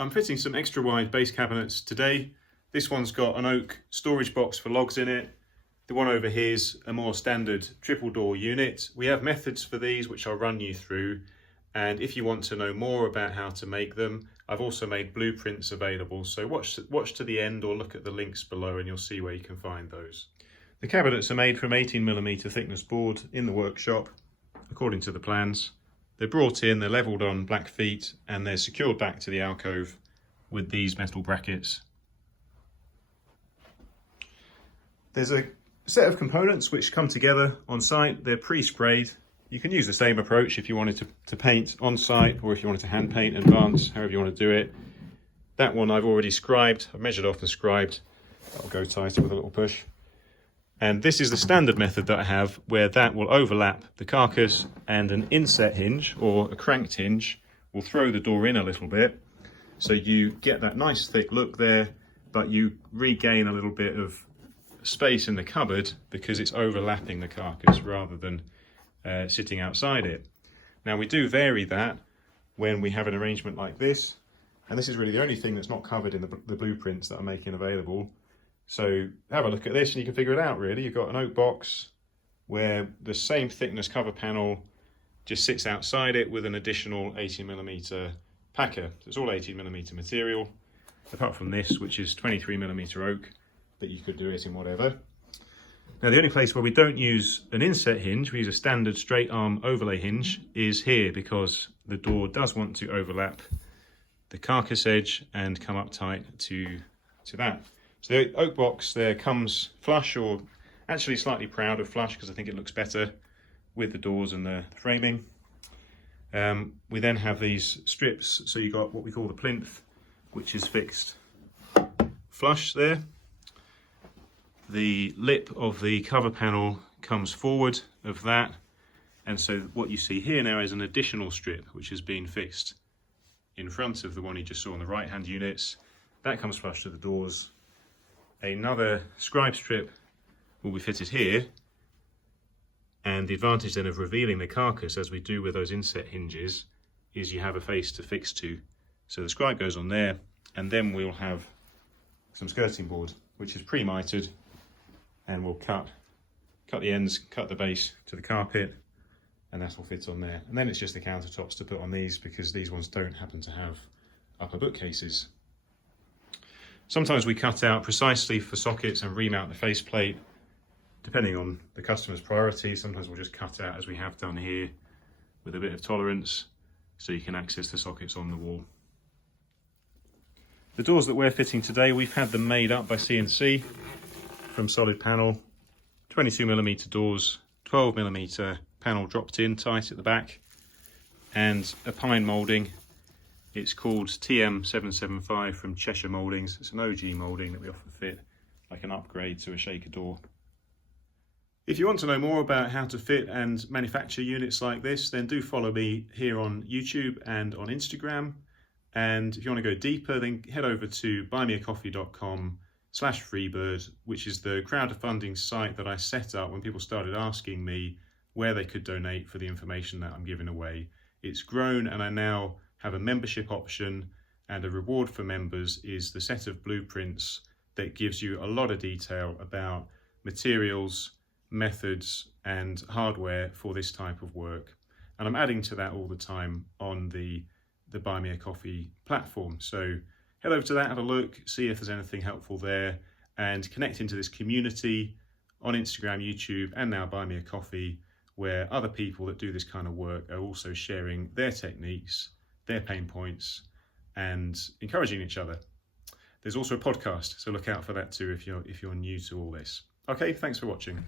I'm fitting some extra wide base cabinets today. This one's got an oak storage box for logs in it. The one over here is a more standard triple door unit. We have methods for these which I'll run you through, and if you want to know more about how to make them, I've also made blueprints available, so watch to the end or look at the links below and you'll see where you can find those. The cabinets are made from 18mm thickness board in the workshop according to the plans. They're brought in, they're levelled on black feet, and they're secured back to the alcove with these metal brackets. There's a set of components which come together on site. They're pre-sprayed. You can use the same approach if you wanted to paint on site, or if you wanted to hand paint in advance, however you want to do it. That one I've already scribed. I've measured off and scribed. That'll go tighter with a little push. And this is the standard method that I have, where that will overlap the carcass, and an inset hinge or a cranked hinge will throw the door in a little bit. So you get that nice thick look there, but you regain a little bit of space in the cupboard because it's overlapping the carcass rather than sitting outside it. Now we do vary that when we have an arrangement like this, and this is really the only thing that's not covered in the blueprints that I'm making available. So have a look at this and you can figure it out really. You've got an oak box where the same thickness cover panel just sits outside it with an additional 18mm packer. So it's all 18mm material, apart from this, which is 23mm oak, but you could do it in whatever. Now the only place where we don't use an inset hinge, we use a standard straight arm overlay hinge, is here, because the door does want to overlap the carcass edge and come up tight to that. So the oak box there comes flush, or actually slightly proud of flush because I think it looks better with the doors and the framing. We then have these strips, so you've got what we call the plinth, which is fixed flush there. The lip of the cover panel comes forward of that, and so what you see here now is an additional strip which has been fixed in front of the one you just saw on the right hand units. That comes flush to the doors. Another scribe strip will be fitted here, and the advantage then of revealing the carcass, as we do with those inset hinges, is you have a face to fix to. So the scribe goes on there, and then we'll have some skirting board which is pre-mitered, and we'll cut the ends, cut the base to the carpet, and that'll fit on there. And then it's just the countertops to put on these, because these ones don't happen to have upper bookcases. Sometimes we cut out precisely for sockets and remount the faceplate, depending on the customer's priority. Sometimes we'll just cut out, as we have done here, with a bit of tolerance, so you can access the sockets on the wall. The doors that we're fitting today, we've had them made up by CNC from solid panel, 22mm doors, 12mm panel dropped in tight at the back, and a pine moulding. It's called TM775 from Cheshire Mouldings. It's an OG moulding that we often fit like an upgrade to a shaker door. If you want to know more about how to fit and manufacture units like this, then do follow me here on YouTube and on Instagram. And if you want to go deeper, then head over to buymeacoffee.com/Freebird, which is the crowdfunding site that I set up when people started asking me where they could donate for the information that I'm giving away. It's grown, and I now have a membership option, and a reward for members is the set of blueprints that gives you a lot of detail about materials, methods and hardware for this type of work. And I'm adding to that all the time on the Buy Me a Coffee platform. So head over to that, have a look, see if there's anything helpful there, and connect into this community on Instagram, YouTube, and now Buy Me a Coffee, where other people that do this kind of work are also sharing their techniques, their pain points, and encouraging each other. There's also a podcast, so look out for that too if you're new to all this. Okay, thanks for watching.